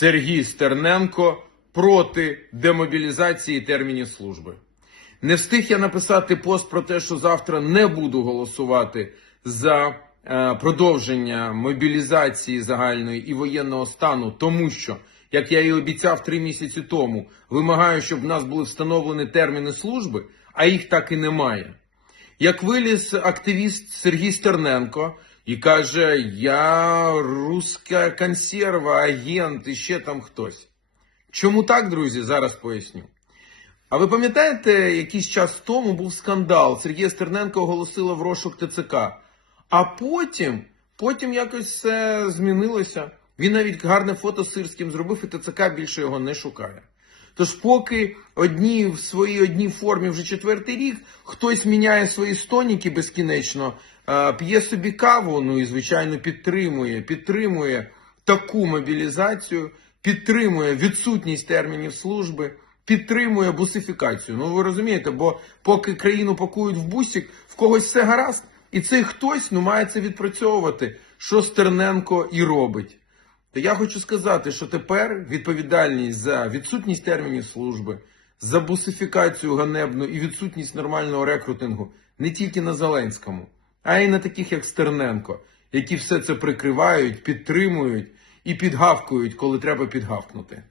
Сергій Стерненко проти демобілізації термінів служби. Не встиг я написати пост про те, що завтра не буду голосувати за е, продовження мобілізації загальної і воєнного стану, тому що, як я і обіцяв три місяці тому, вимагаю, щоб в нас були встановлені терміни служби, а їх так і немає. Як виліз активіст Сергій Стерненко і каже: Я руська консерва, агент і ще там хтось. Чому так, друзі? Зараз поясню. А ви пам'ятаєте, якийсь час тому був скандал? Сергія Стерненко оголосила в розшук ТЦК. А потім, потім якось все змінилося. Він навіть гарне фото з Сирським зробив, і ТЦК більше його не шукає. Тож, поки одні в своїй одній формі вже четвертий рік, хтось міняє свої стоніки безкінечно, е, п'є собі каву, ну і звичайно підтримує, підтримує таку мобілізацію, підтримує відсутність термінів служби, підтримує бусифікацію. Ну ви розумієте, бо поки країну пакують в бусик, в когось все гаразд, і цей хтось ну має це відпрацьовувати, що Стерненко і робить. То я хочу сказати, що тепер відповідальність за відсутність термінів служби, за бусифікацію ганебну і відсутність нормального рекрутингу не тільки на Зеленському, а й на таких як Стерненко, які все це прикривають, підтримують і підгавкують, коли треба підгавкнути.